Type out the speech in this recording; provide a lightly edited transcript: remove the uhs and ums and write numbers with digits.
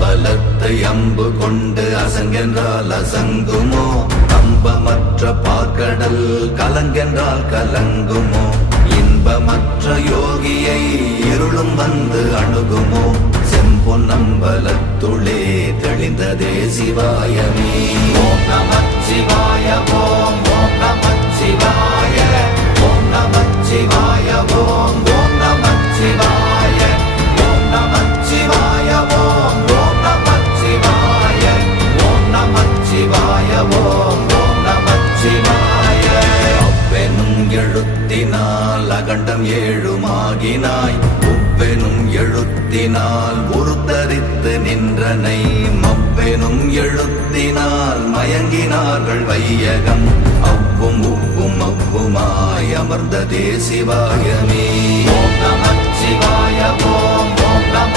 அம்பலத்தை அம்பு கொண்டு அசங்கென்றால் அசங்குமோ? அம்பமற்ற பார்க்கடல் கலங்கென்றால் கலங்குமோ? இன்பமற்ற யோகியை இருளும் வந்து அணுகுமோ? செம்பொன்னம்பலத்துளே தெளிந்ததே சிவாயமே. ஓம் நமச்சிவாய ஓம் ஓம் நமச்சிவாய ஓம் நமச்சிவாய ஓம் ஓம் நமச்சிவாய ஓம் நமச்சிவாய ஓம் ஓம் நமச்சிவாய ஓம் நமச்சிவாய ஓம் ஓம் நமச்சிவாய. அவ்வெனும் எழுத்தினால் அகண்டம் ஏழுமாகினாய், உவ்வெனும் எழுத்தினால் உருத்தரித்து நின்றனை, மவ்வெனும் எழுத்தினால் மயங்கினார்கள் வையகம். அவ்வும் உவ்வும் அவ்வுமாய் அமர்ந்ததே சிவாயமே. ஓம் நமச்சிவாய ஓம் ஓம் நம